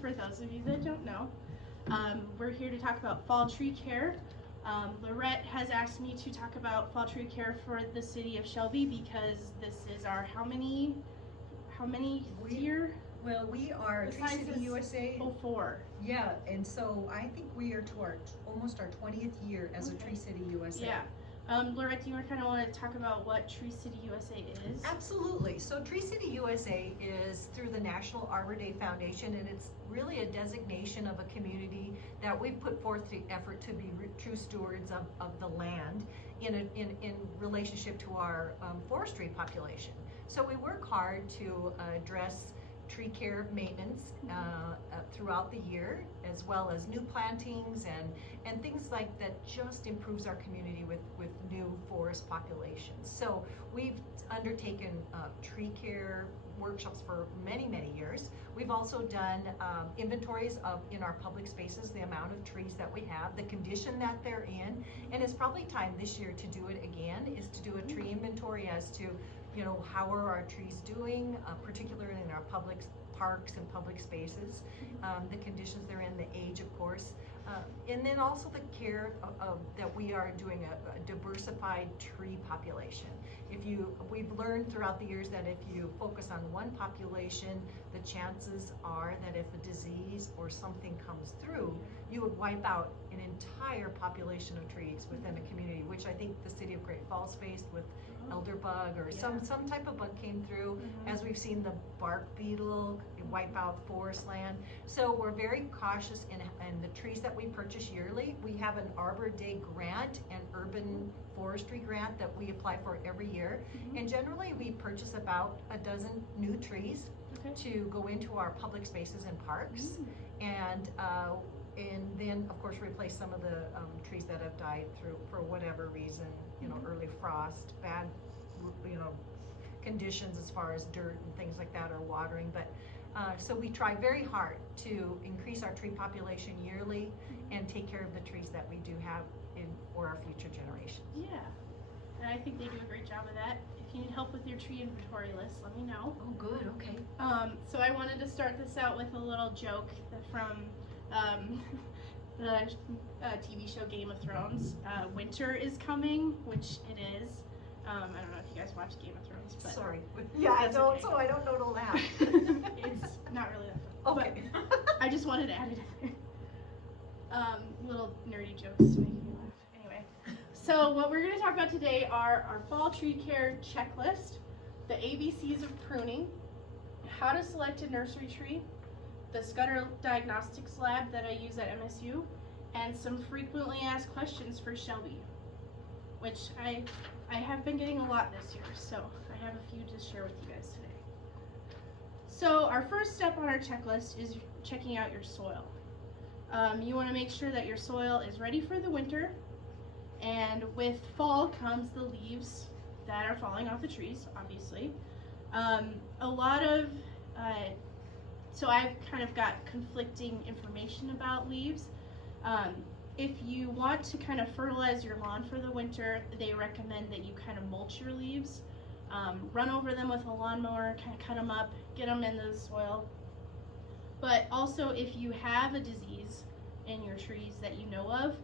for those of you that don't know. We're here to talk about fall tree care. Lorette has asked me to talk about fall tree care for the city of Shelby because this is our how many year? Well, we are Tree City USA. 04. Yeah, and so I think we are to our almost our 20th year as a Tree City USA. Yeah. Lorette, do you kind of want to talk about what Tree City USA is? Absolutely. So Tree City USA is through the National Arbor Day Foundation, and it's really a designation of a community that we've put forth the effort to be true stewards of the land in relationship to our forestry population. So we work hard to address tree care maintenance throughout the year, as well as new plantings and things like that just improves our community with new forest populations. So we've undertaken tree care workshops for many years. We've also done inventories of in our public spaces, the amount of trees that we have, the condition that they're in, and it's probably time this year to do it again, is to do a tree inventory as to, you know, how are our trees doing, particularly in our public parks and public spaces, the conditions they're in, the age, of course, and then also the care that we are doing a diversified tree population. We've learned throughout the years that if you focus on one population, the chances are that if a disease or something comes through, you would wipe out an entire population of trees within a community, which I think the city of Great Falls faced with elderbug or some type of bug came through, as we've seen the bark beetle wipe out forest land. So we're very cautious in the trees that we purchase yearly. We have an Arbor Day grant and urban forestry grant that we apply for every year, and generally we purchase about a dozen new trees to go into our public spaces and parks, and then of course replace some of the trees that have died through for whatever reason, you know, early frost, bad, you know, conditions as far as dirt and things like that, or watering. But so we try very hard to increase our tree population yearly and take care of the trees that we do have for our future generations. Yeah, and I think they do a great job of that. If you need help with your tree inventory list, let me know. Oh, good. Okay. So I wanted to start this out with a little joke from the TV show Game of Thrones. Winter is coming, which it is. I don't know if you guys watch Game of Thrones, but sorry. Yeah, I don't. Okay. So I don't know to laugh. It's not really that fun. Okay. But I just wanted to add it in there. Little nerdy jokes to make me laugh. Anyway, so what we're going to talk about today are our fall tree care checklist, the ABCs of pruning, how to select a nursery tree, the Scudder Diagnostics Lab that I use at MSU, and some frequently asked questions for Shelby, which I have been getting a lot this year, so I have a few to share with you guys today. So our first step on our checklist is checking out your soil. You want to make sure that your soil is ready for the winter, and with fall comes the leaves that are falling off the trees, obviously. So I've kind of got conflicting information about leaves. If you want to kind of fertilize your lawn for the winter, they recommend that you kind of mulch your leaves, run over them with a lawnmower, kind of cut them up, get them in the soil. But also, if you have a disease in your trees that you know of,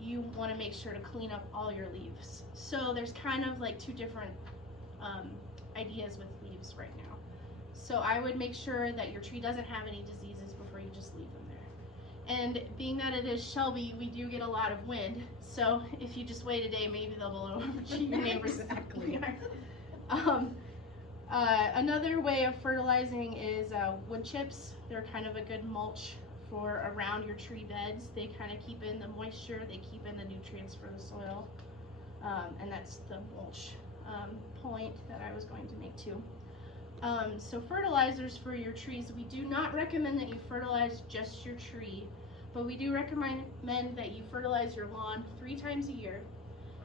you want to make sure to clean up all your leaves. So there's kind of like two different ideas with leaves right now. So I would make sure that your tree doesn't have any diseases before you just leave them there. And being that it is Shelby, we do get a lot of wind. So if you just wait a day, maybe they'll blow over to your neighbor's exactly. Another way of fertilizing is wood chips. They're kind of a good mulch for around your tree beds. They kind of keep in the moisture, they keep in the nutrients for the soil. And that's the mulch point that I was going to make too. So fertilizers for your trees, we do not recommend that you fertilize just your tree, but we do recommend that you fertilize your lawn 3 times a year,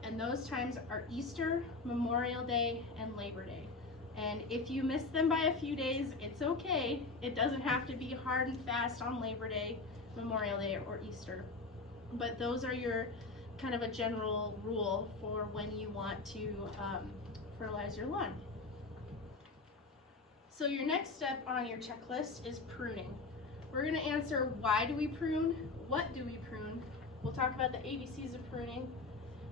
and those times are Easter, Memorial Day, and Labor Day. And if you miss them by a few days, it's okay. It doesn't have to be hard and fast on Labor Day, Memorial Day, or Easter. But those are your kind of a general rule for when you want to fertilize your lawn. So your next step on your checklist is pruning. we're gonna answer why do we prune, what do we prune. We'll talk about the ABCs of pruning.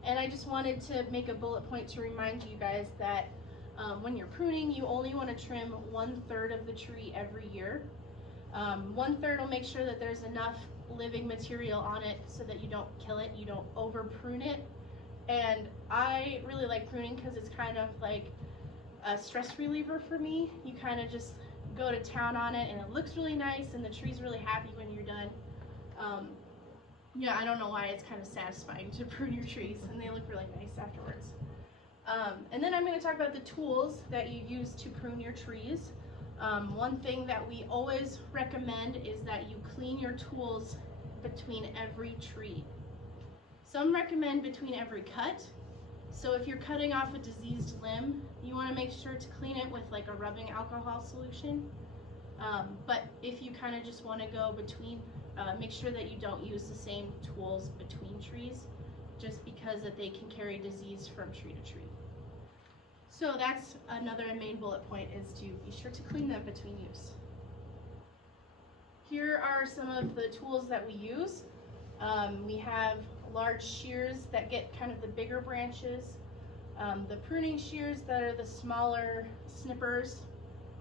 And I just wanted to make a bullet point to remind you guys that when you're pruning, you only want to trim 1/3 of the tree every year. 1/3 will make sure that there's enough living material on it so that you don't kill it, you don't over prune it. And I really like pruning because it's kind of like a stress reliever for me. You kind of just go to town on it and it looks really nice and the tree's really happy when you're done. Yeah, I don't know why, it's kind of satisfying to prune your trees and they look really nice afterwards. And then I'm going to talk about the tools that you use to prune your trees. One thing that we always recommend is that you clean your tools between every tree. Some recommend between every cut. So if you're cutting off a diseased limb, you want to make sure to clean it with like a rubbing alcohol solution. But if you kind of just want to go between, make sure that you don't use the same tools between trees, just because that they can carry disease from tree to tree. So that's another main bullet point, is to be sure to clean them between use. Here are some of the tools that we use. We have large shears that get kind of the bigger branches, the pruning shears that are the smaller snippers,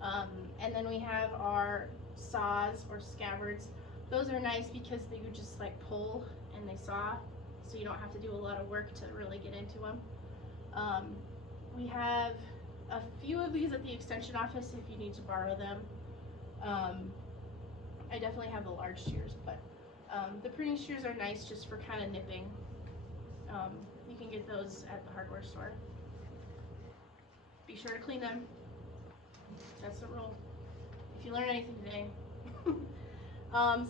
and then we have our saws or scabbards. Those are nice because they would just like pull and they saw, so you don't have to do a lot of work to really get into them. We have a few of these at the extension office if you need to borrow them. I definitely have the large shears, but the pruning shears are nice just for kind of nipping. You can get those at the hardware store. Be sure to clean them. That's the rule. If you learn anything today.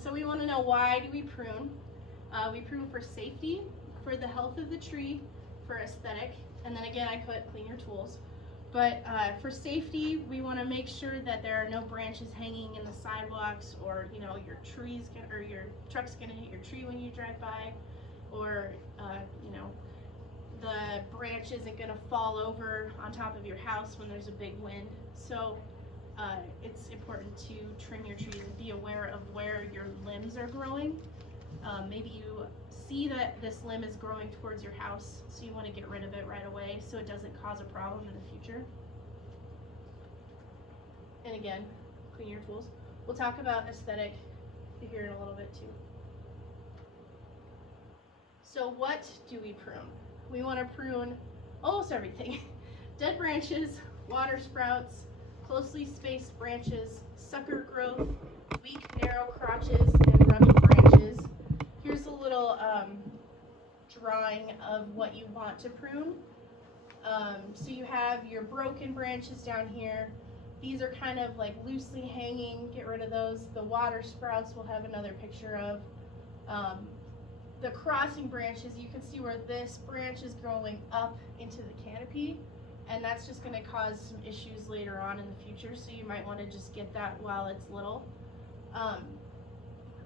So we want to know, why do we prune? We prune for safety, for the health of the tree, for aesthetic, and then again I put clean your tools. But for safety, we want to make sure that there are no branches hanging in the sidewalks, or your truck's gonna hit your tree when you drive by, or the branch isn't gonna fall over on top of your house when there's a big wind. So it's important to trim your trees and be aware of where your limbs are growing. Maybe you see that this limb is growing towards your house, so you want to get rid of it right away so it doesn't cause a problem in the future. And again, clean your tools. We'll talk about aesthetic here in a little bit too. So what do we prune? We want to prune almost everything. Dead branches, water sprouts, closely spaced branches, sucker growth, weak narrow crotches, and rubbing branches. Here's a little drawing of what you want to prune. So you have your broken branches down here. These are kind of like loosely hanging, get rid of those. The water sprouts we'll have another picture of. The crossing branches, you can see where this branch is growing up into the canopy, and that's just going to cause some issues later on in the future, so you might want to just get that while it's little.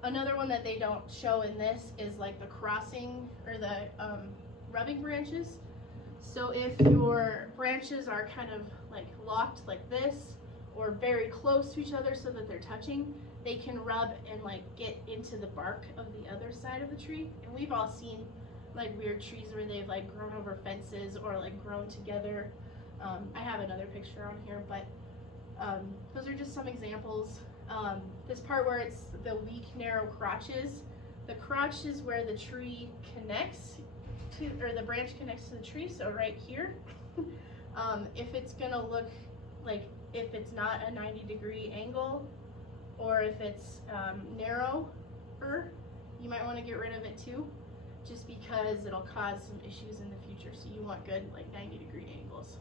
Another one that they don't show in this is like the crossing or the rubbing branches. So if your branches are kind of like locked like this, or very close to each other so that they're touching, they can rub and like get into the bark of the other side of the tree. And we've all seen like weird trees where they've like grown over fences or like grown together. I have another picture on here, but those are just some examples. This part where it's the weak narrow crotches, the crotch is where the tree connects to, or the branch connects to the tree, so right here. If it's gonna look like, if it's not a 90-degree angle, or if it's narrower, you might want to get rid of it too, just because it'll cause some issues in the future. So you want good like 90-degree angles.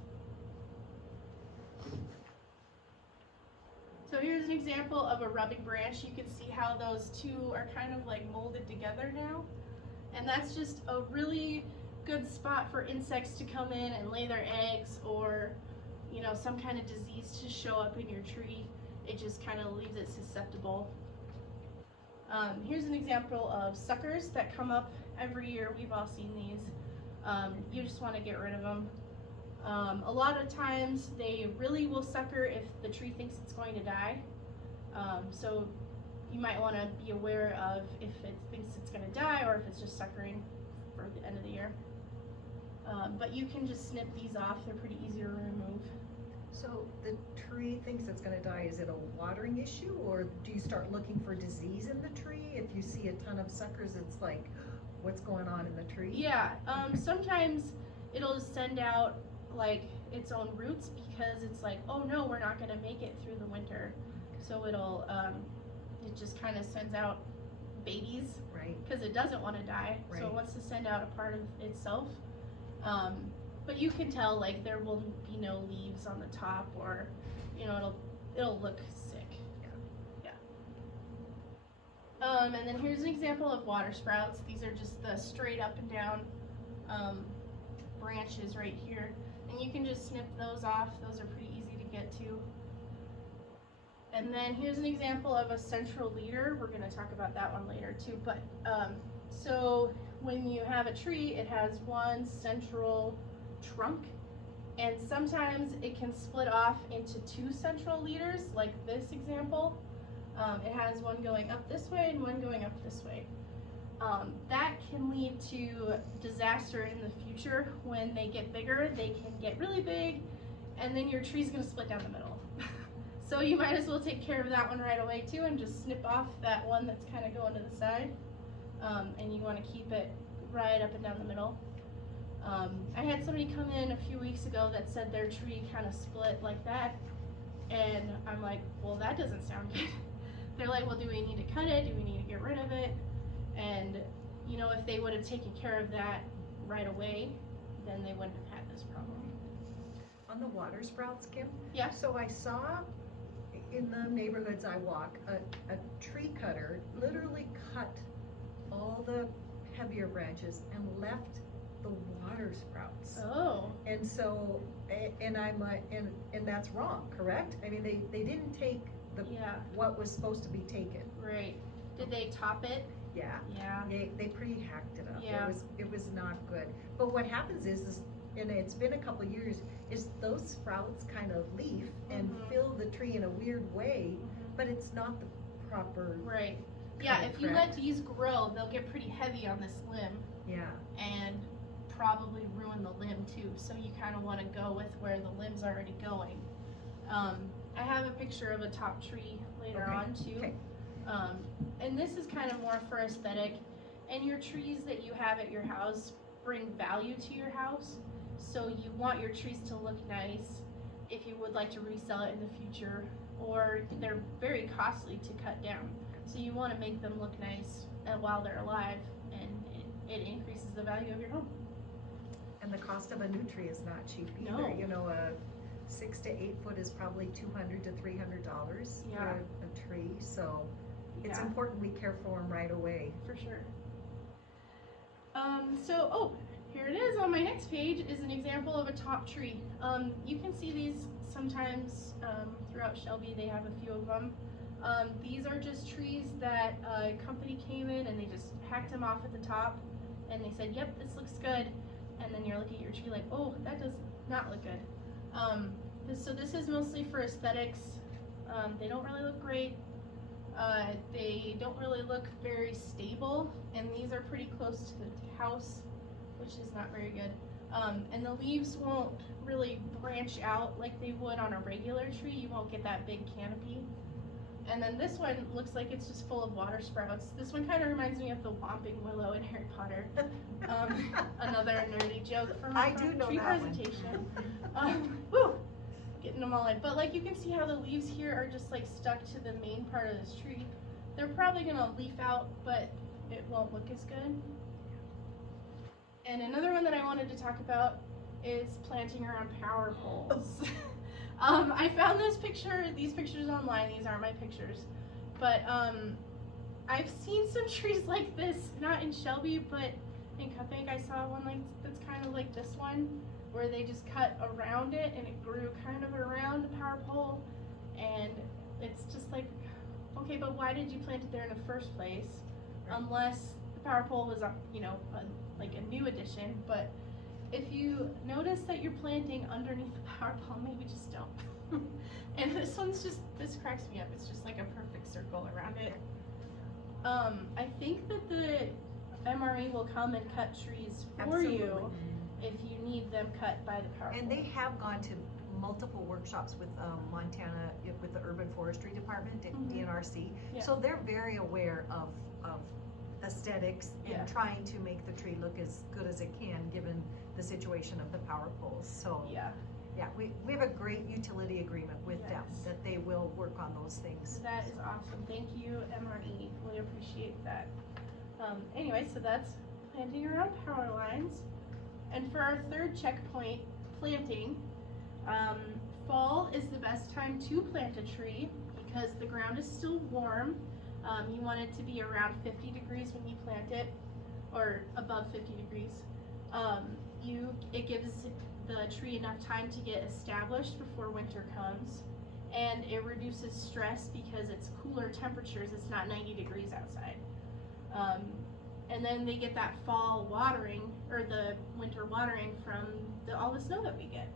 So here's an example of a rubbing branch. You can see how those two are kind of like molded together now, and that's just a really good spot for insects to come in and lay their eggs, or some kind of disease to show up in your tree. It just kind of leaves it susceptible. Here's an example of suckers that come up every year. We've all seen these. You just want to get rid of them. A lot of times they really will sucker if the tree thinks it's going to die. So you might want to be aware of if it thinks it's going to die or if it's just suckering for the end of the year. But you can just snip these off. They're pretty easy to remove. So the tree thinks it's gonna die, is it a watering issue, or do you start looking for disease in the tree? If you see a ton of suckers, it's like, what's going on in the tree? Yeah, sometimes it'll send out like its own roots because it's like, oh no, we're not gonna make it through the winter. So it'll, it just kind of sends out babies Right, because it doesn't want to die. So it Right. wants to send out a part of itself. But you can tell like there will be no leaves on the top, or you know it'll look sick. Yeah. And then here's an example of water sprouts. These are just the straight up and down branches right here, and you can just snip those off. Those are pretty easy to get to. And then here's an example of a central leader. We're going to talk about that one later too. But so when you have a tree, it has one central trunk, and sometimes it can split off into two central leaders, like this example. It has one going up this way and one going up this way. That can lead to disaster in the future. When they get bigger, they can get really big, and then your tree's going to split down the middle. So you might as well take care of that one right away too, and just snip off that one that's kind of going to the side. And you want to keep it right up and down the middle. I had somebody come in a few weeks ago that said their tree kind of split like that, and I'm like, well, that doesn't sound good. They're like, well, do we need to cut it? Do we need to get rid of it? And you know, if they would have taken care of that right away, then they wouldn't have had this problem. on the water sprouts, Kim? Yeah. So I saw in the neighborhoods I walk, a tree cutter literally cut all the heavier branches and left the water sprouts. Oh. And so, and I'm like, and that's wrong, correct? I mean, they didn't take the, Yeah. what was supposed to be taken. Right. Did they top it? Yeah. Yeah. They pretty hacked it up. Yeah. It was not good. But what happens is, and it's been a couple years, is those sprouts kind of leaf and Mhm. fill the tree in a weird way, but it's not the proper. Right. Yeah, color, if you correct? let these grow, they'll get pretty heavy on this limb Yeah. and probably ruin the limb too. So you kind of want to go with where the limb's already going. I have a picture of a top tree later Okay, on too. okay. And this is kind of more for aesthetic. And your trees that you have at your house bring value to your house. So you want your trees to look nice if you would like to resell it in the future, or they're very costly to cut down. So you want to make them look nice while they're alive, and it increases the value of your home. And the cost of a new tree is not cheap either. No. You know, a 6 to 8 foot is probably $200 to $300 Yeah. for a tree. So it's Yeah. important we care for them right away. For sure. So here it is on my next page is an example of a top tree. You can see these sometimes throughout Shelby. They have a few of them. These are just trees that a company came in and they just hacked them off at the top, and they said, "Yep, this looks good." And then you're looking at your tree like, "Oh, that does not look good." So this is mostly for aesthetics. They don't really look great. They don't really look very stable, and these are pretty close to the house, which is not very good. And the leaves won't really branch out like they would on a regular tree. You won't get that big canopy. And then this one looks like it's just full of water sprouts. This one kind of reminds me of the Whomping Willow in Harry Potter. Another nerdy joke from I my do know tree that one. presentation. Woo! Getting them all in. But like you can see how the leaves here are just like stuck to the main part of this tree. They're probably gonna leaf out, but it won't look as good. And another one that I wanted to talk about is planting around power poles. I found these pictures online. These aren't my pictures, but I've seen some trees like this, not in Shelby, but in Cupbank. I saw one like that's kind of like this one, where they just cut around it and it grew kind of around the power pole, and it's just like, okay, but why did you plant it there in the first place? Right. Unless the power pole was, like a new addition. But if you notice that you're planting underneath the power pole, maybe just don't. And this cracks me up. It's just like a perfect circle around it. think that the MRE will come and cut trees for Absolutely. you if you need them cut by the power And pole. they have gone to multiple workshops with Montana, with the Urban Forestry Department, Mhm. DNRC. Yeah. So they're very aware of aesthetics Yeah. and trying to make the tree look as good as it can, given the situation of the power poles. So, Yeah, yeah, we have a great utility agreement with them, Yes. that they will work on those things. so that is awesome. Thank you, MRE. We appreciate that. Anyway, so that's planting around power lines. And for our third checkpoint, planting, fall is the best time to plant a tree because the ground is still warm. You want it to be around 50 degrees when you plant it, or above 50 degrees. It gives the tree enough time to get established before winter comes, and it reduces stress because it's cooler temperatures. It's not 90 degrees outside. And then they get that fall watering, or the winter watering from all the snow that we get.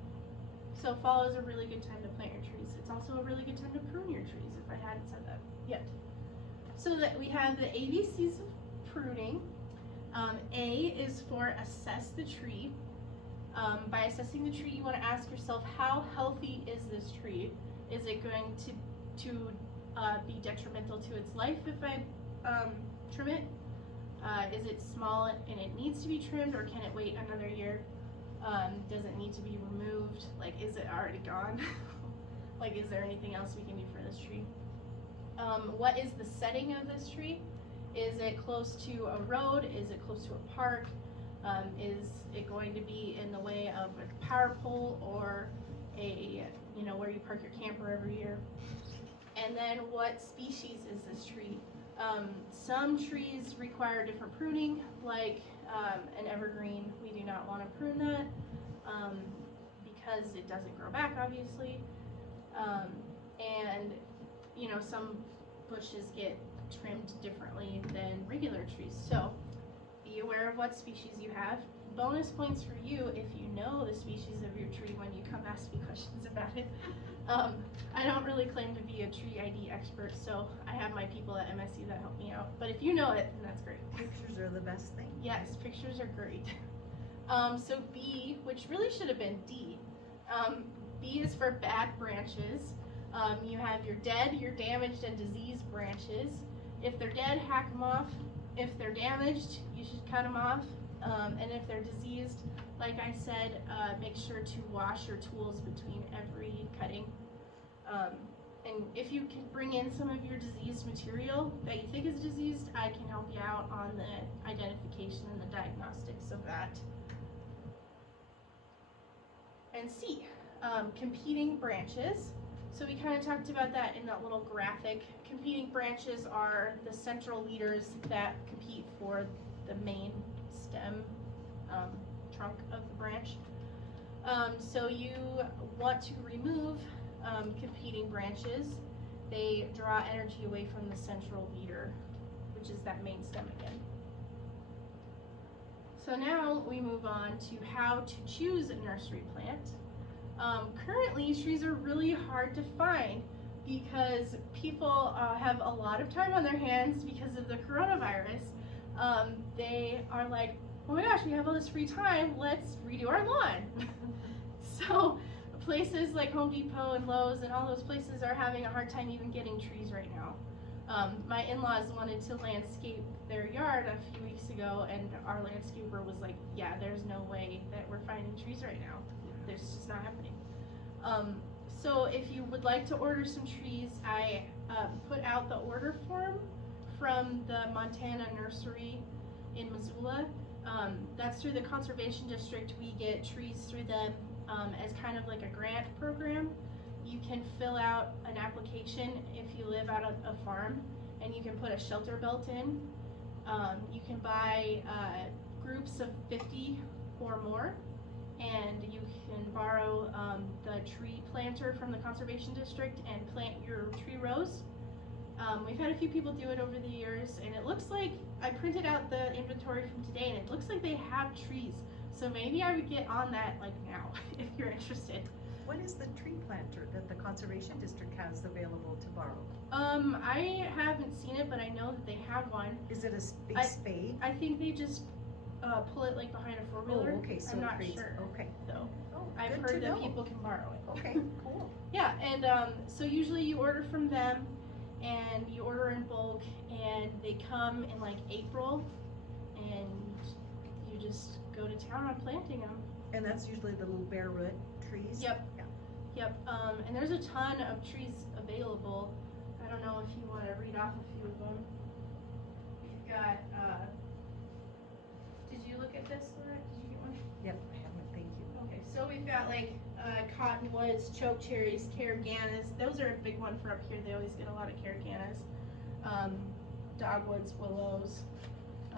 So fall is a really good time to plant your trees. It's also a really good time to prune your trees, if I hadn't said that yet. So that we have the ABCs of pruning. A is for assess the tree. By assessing the tree, you want to ask yourself, how healthy is this tree? Is it going to be detrimental to its life if I trim it? Is it small and it needs to be trimmed, or can it wait another year? Does it need to be removed? Like, is it already gone? Like, is there anything else we can do for this tree? What is the setting of this tree? Is it close to a road? Is it close to a park? Is it going to be in the way of a power pole or where you park your camper every year? And then what species is this tree? Some trees require different pruning, like an evergreen. We do not want to prune that because it doesn't grow back, obviously. And some bushes get trimmed differently than regular trees. So be aware of what species you have. Bonus points for you if you know the species of your tree when you come ask me questions about it. I don't really claim to be a tree ID expert, so I have my people at MSU that help me out. But if you know it, then that's great. Pictures are the best thing. Yes, pictures are great. So B, which really should have been D. B is for bad branches. You have your dead, your damaged, and diseased branches. If they're dead, hack them off. If they're damaged, you should cut them off. And if they're diseased, like I said, make sure to wash your tools between every cutting. And if you can bring in some of your diseased material that you think is diseased, I can help you out on the identification and the diagnostics of that. And C, competing branches. So we kind of talked about that in that little graphic. Competing branches are the central leaders that compete for the main stem trunk of the branch. So you want to remove competing branches. They draw energy away from the central leader, which is that main stem again. So now we move on to how to choose a nursery plant. Currently, trees are really hard to find because people have a lot of time on their hands because of the coronavirus. They are like, oh my gosh, we have all this free time, let's redo our lawn. So places like Home Depot and Lowe's and all those places are having a hard time even getting trees right now. My in-laws wanted to landscape their yard a few weeks ago, and our landscaper was like, yeah, there's no way that we're finding trees right now. It's just not happening. So if you would like to order some trees, I put out the order form from the Montana Nursery in Missoula. That's through the Conservation District. We get trees through them as kind of like a grant program. You can fill out an application if you live out of a farm, and you can put a shelter belt in. You can buy groups of 50 or more, and you can borrow the tree planter from the Conservation District and plant your tree rows. We've had a few people do it over the years, and it looks like, I printed out the inventory from today, and it looks like they have trees. So maybe I would get on that like now, if you're interested. What is the tree planter that the Conservation District has available to borrow? I haven't seen it, but I know that they have one. Is it a big I- spade? I think they just pull it like behind a four-wheeler. Oh, okay, so I'm it not creates- sure Okay. though. Oh, I've good heard to that know. people can borrow it. Okay, cool. Yeah, and so usually you order from them, and you order in bulk, and they come in like April, and you just go to town on planting them. And that's usually the little bare root trees? Yep. Yeah. Yep, and there's a ton of trees available. I don't know if you want to read off a few of them. We've got, did you look at this, Laura? Did you get one? Yep, I haven't, thank you. Okay, so we've got like cottonwoods, chokecherries, caraganas. Those are a big one for up here. They always get a lot of caraganas. Dogwoods, willows,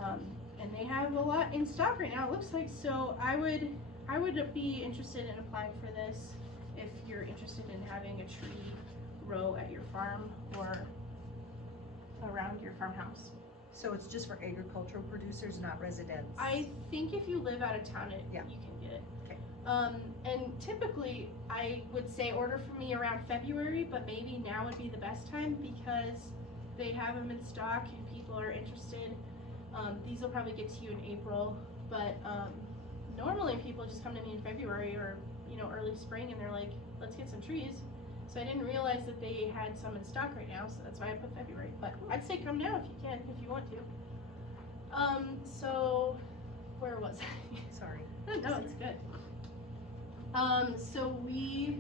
and they have a lot in stock right now. It looks like. So I would be interested in applying for this if you're interested in having a tree grow at your farm or around your farmhouse. So it's just for agricultural producers, not residents? I think if you live out of town, Yeah. you can get it. Okay. And typically, I would say order from me around February, but maybe now would be the best time because they have them in stock and people are interested. These will probably get to you in April, but normally people just come to me in February or early spring and they're like, let's get some trees. So I didn't realize that they had some in stock right now, so that's why I put February. But I'd say come now if you can, if you want to. So where was I? Sorry. No, it's good. So we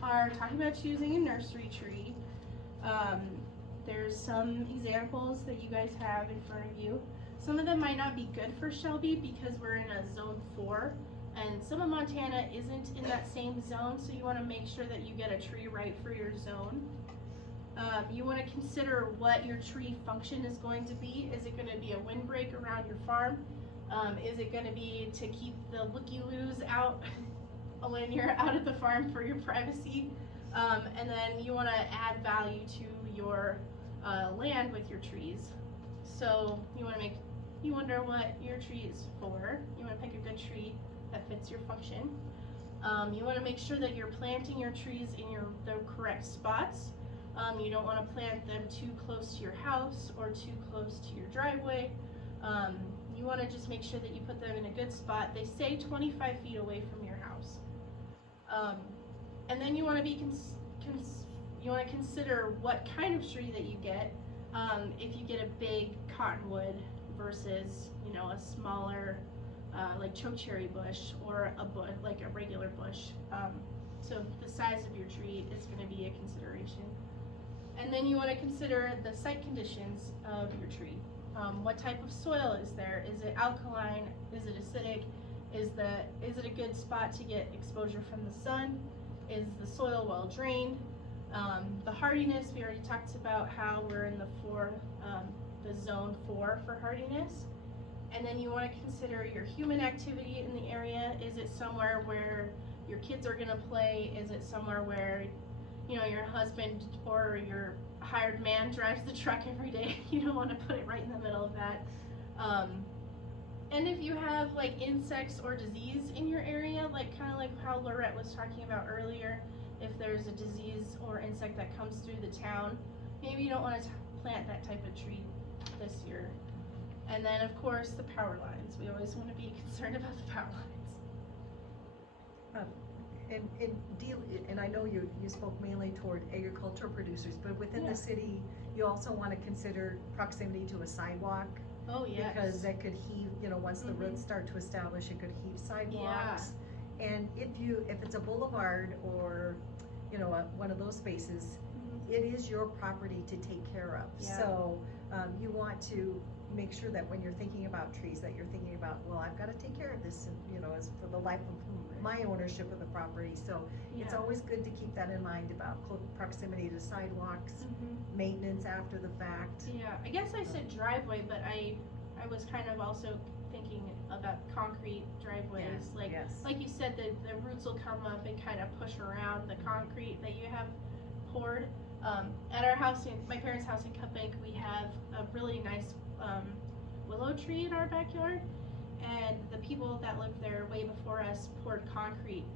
are talking about choosing a nursery tree. There's some examples that you guys have in front of you. Some of them might not be good for Shelby because we're in a zone 4, and some of Montana isn't in that same zone, so you want to make sure that you get a tree right for your zone. You want to consider what your tree function is going to be. Is it going to be a windbreak around your farm? Is it going to be to keep the looky-loos out when you're out at the farm for your privacy? And then you want to add value to your land with your trees. So you wonder what your tree is for. You want to pick a good tree that fits your function. You want to make sure that you're planting your trees in the correct spots. You don't want to plant them too close to your house or too close to your driveway. You want to just make sure that you put them in a good spot. They say 25 feet away from your house. And then you want to consider what kind of tree that you get. If you get a big cottonwood versus a smaller like chokecherry bush or like a regular bush. So the size of your tree is going to be a consideration. And then you want to consider the site conditions of your tree. What type of soil is there? Is it alkaline? Is it acidic? Is it a good spot to get exposure from the sun? Is the soil well drained? The hardiness, we already talked about how we're in the zone 4 for hardiness. And then you want to consider your human activity in the area. Is it somewhere where your kids are going to play? Is it somewhere where your husband or your hired man drives the truck every day? You don't want to put it right in the middle of that. And if you have like insects or disease in your area, kind of like how Lorette was talking about earlier, if there's a disease or insect that comes through the town, maybe you don't want to plant that type of tree this year. And then of course the power lines. We always want to be concerned about the power lines. And I know you spoke mainly toward agricultural producers, but within Yeah. the city, you also want to consider proximity to a sidewalk. Oh yes. Because that could heave, once the Mhm. roots start to establish, it could heave sidewalks. And if it's a boulevard or, one of those spaces, it is your property to take care of. Yeah. So, you want to make sure that when you're thinking about trees, that you're thinking about, well, I've got to take care of this, and, as for the life of my ownership of the property. So it's Yeah. always good to keep that in mind about proximity to sidewalks, Mhm. maintenance after the fact. Yeah, I guess I said driveway, but I was kind of also thinking about concrete driveways. Yes. Like you said, the roots will come up and kind of push around the concrete that you have poured. At our house, my parents' house in Cut Bank, we have a really nice willow tree in our backyard, and the people that lived there way before us poured concrete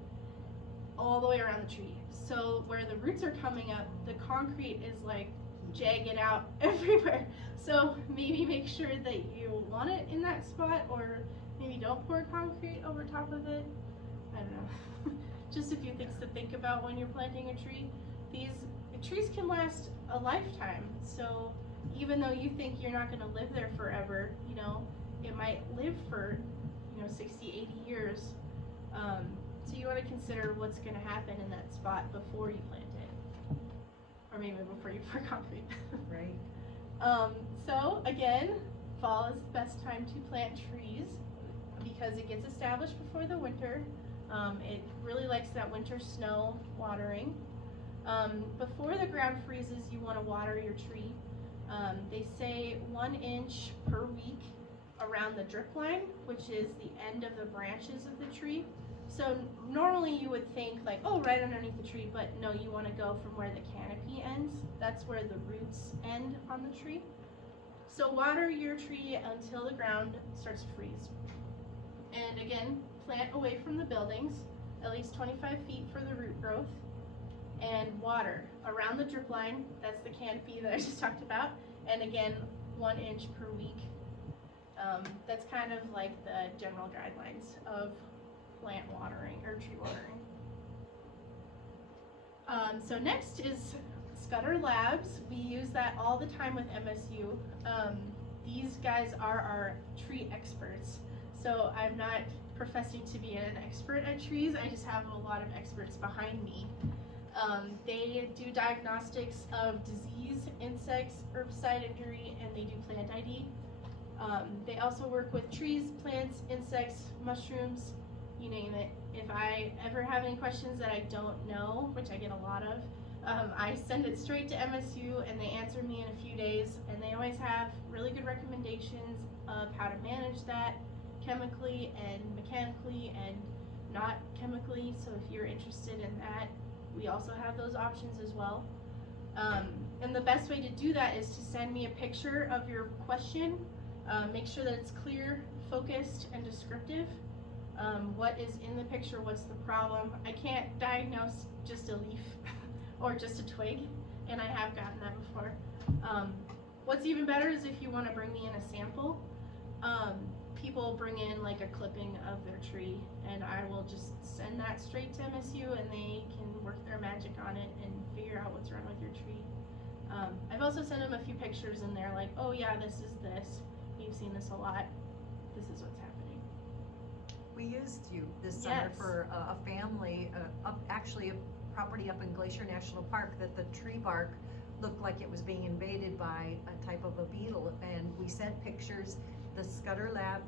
all the way around the tree. So where the roots are coming up, the concrete is like jagged out everywhere. So maybe make sure that you want it in that spot, or maybe don't pour concrete over top of it. I don't know. Just a few things to think about when you're planting a tree. These trees can last a lifetime. So even though you think you're not going to live there forever, you know, it might live for, 60, 80 years. So you want to consider what's going to happen in that spot before you plant it, or maybe before you pour concrete. Right. So again, fall is the best time to plant trees because it gets established before the winter. It really likes that winter snow watering. Before the ground freezes, you want to water your tree. They say 1 inch per week around the drip line, which is the end of the branches of the tree. So normally you would think like, oh, right underneath the tree, but no, you want to go from where the canopy ends. That's where the roots end on the tree. So water your tree until the ground starts to freeze. And again, plant away from the buildings, at least 25 feet for the root growth, and water around the drip line. That's the canopy that I just talked about. And again, 1 inch per week. That's kind of like the general guidelines of plant watering or tree watering. So next is Scudder Labs. We use that all the time with MSU. These guys are our tree experts. So I'm not professing to be an expert at trees, I just have a lot of experts behind me. They do diagnostics of disease, insects, herbicide injury, and they do plant ID. They also work with trees, plants, insects, mushrooms, you name it. If I ever have any questions that I don't know, which I get a lot of, I send it straight to MSU and they answer me in a few days, and they always have really good recommendations of how to manage that chemically and mechanically and not chemically. So if you're interested in that, we also have those options as well. And the best way to do that is to send me a picture of your question. Make sure that it's clear, focused, and descriptive. What is in the picture, what's the problem. I can't diagnose just a leaf or just a twig, and I have gotten that before. What's even better is if you want to bring me in a sample. People bring in like a clipping of their tree, and I will just send that straight to MSU and they can work their magic on it and figure out what's wrong with your tree. I've also sent them a few pictures and they're like, oh yeah, this is this. You've seen this a lot. This is what's happening. We used you this summer for a family, actually a property up in Glacier National Park, that the tree bark looked like it was being invaded by a type of a beetle, and we sent pictures. The Scudder Lab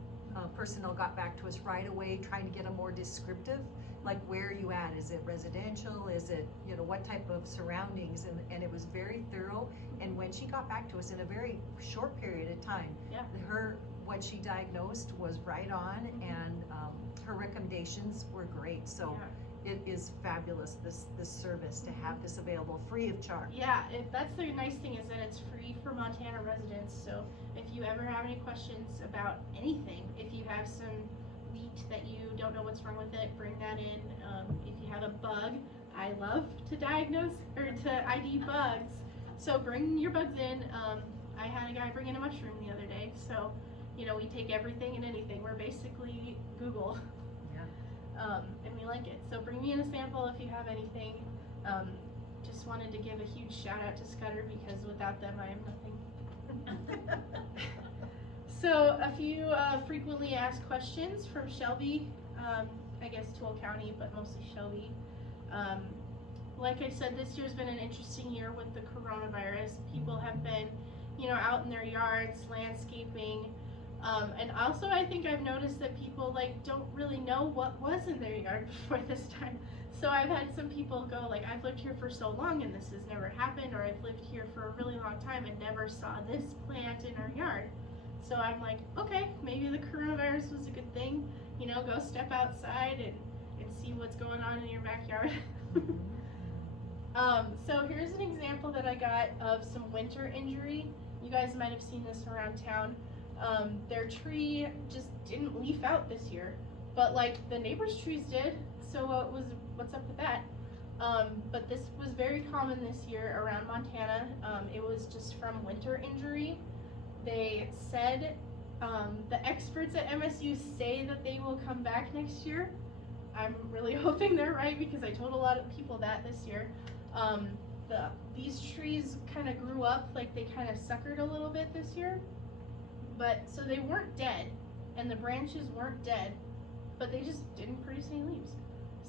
personnel got back to us right away, trying to get a more descriptive, like where are you at? Is it residential? Is it, what type of surroundings? And it was very thorough. And when she got back to us in a very short period of time, what she diagnosed was right on, and her recommendations were great. So it is fabulous, this service, to have this available free of charge. Yeah, that's the nice thing, is that it's free for Montana residents. So if you ever have any questions about anything, if you have some wheat that you don't know what's wrong with it, bring that in. If you have a bug, I love to diagnose or to ID bugs. So bring your bugs in. I had a guy bring in a mushroom the other day. So, we take everything and anything. We're basically Google. And we like it. So bring me in a sample if you have anything. Just wanted to give a huge shout out to Scudder, because without them I am nothing. So a few frequently asked questions from Shelby, I guess Toole County, but mostly Shelby. Like I said, this year's been an interesting year with the coronavirus. People have been, out in their yards, landscaping. And also I think I've noticed that people don't really know what was in their yard before this time. So I've had some people go like, I've lived here for so long and this has never happened, or I've lived here for a really long time and never saw this plant in our yard. So I'm like, okay, maybe the coronavirus was a good thing. Go step outside and see what's going on in your backyard. So here's an example that I got of some winter injury. You guys might have seen this around town. Their tree just didn't leaf out this year. but like the neighbor's trees did. So what's up with that? But this was very common this year around Montana. It was just from winter injury. They said, the experts at MSU say that they will come back next year. I'm really hoping they're right because I told a lot of people that this year. These trees kind of grew up, like they kind of suckered a little bit this year. But, so they weren't dead, and the branches weren't dead, but they just didn't produce any leaves.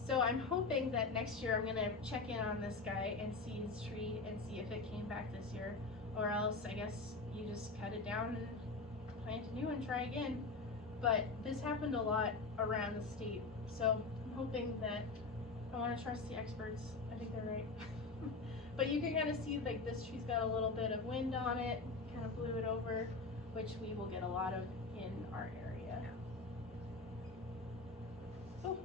So I'm hoping that next year I'm gonna check in on this guy and see his tree and see if it came back this year, or else I guess you just cut it down and plant a new one, try again. But this happened a lot around the state, so I'm hoping that I want to trust the experts. I think they're right. But you can kind of see like this tree's got a little bit of wind on it, kind of blew it over, which we will get a lot of in our area. Oh,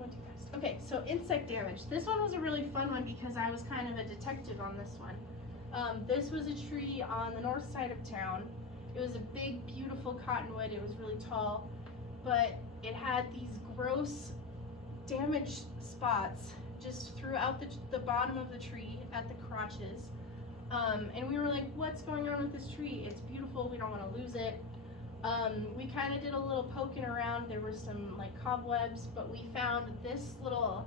went too fast. Okay, so insect damage. This one was a really fun one because I was kind of a detective on this one. This was a tree on the north side of town. It was a big, beautiful cottonwood. It was really tall, but it had these gross damaged spots just throughout the bottom of the tree at the crotches. And we were like, what's going on with this tree? It's beautiful, we don't want to lose it. We kind of did a little poking around. There were some like cobwebs, but we found this little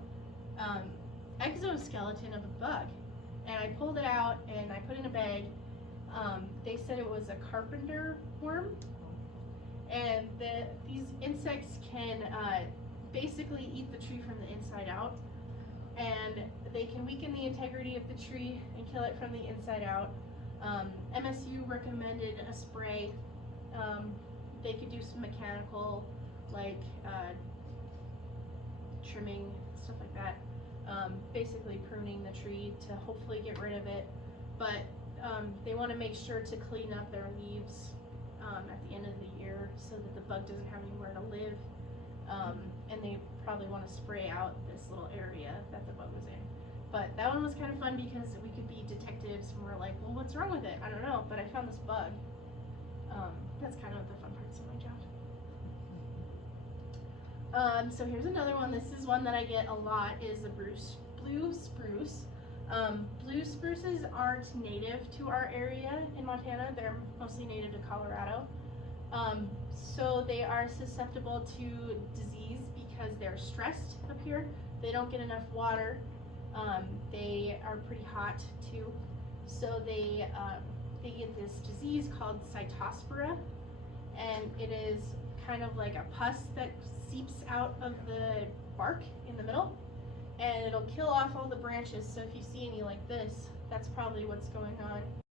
exoskeleton of a bug. And I pulled it out and I put it in a bag. They said it was a carpenter worm. And these insects can basically eat the tree from the inside out. And they can weaken the integrity of the tree and kill it from the inside out. MSU recommended a spray. They could do some mechanical, like trimming, stuff like that. Basically pruning the tree to hopefully get rid of it. But they want to make sure to clean up their leaves at the end of the year so that the bug doesn't have anywhere to live. And they probably want to spray out this little area that the bug was in. But that one was kind of fun because we could be detectives and we're like, well, what's wrong with it? I don't know, but I found this bug. That's kind of the fun parts of my job. So here's another one. This is one that I get a lot, is the blue spruce. Blue spruces aren't native to our area in Montana. They're mostly native to Colorado. So they are susceptible to disease because they're stressed up here. They don't get enough water. They are pretty hot too. So they get this disease called Cytospora, and it is kind of like a pus that seeps out of the bark in the middle, and it'll kill off all the branches. So if you see any like this, that's probably what's going on.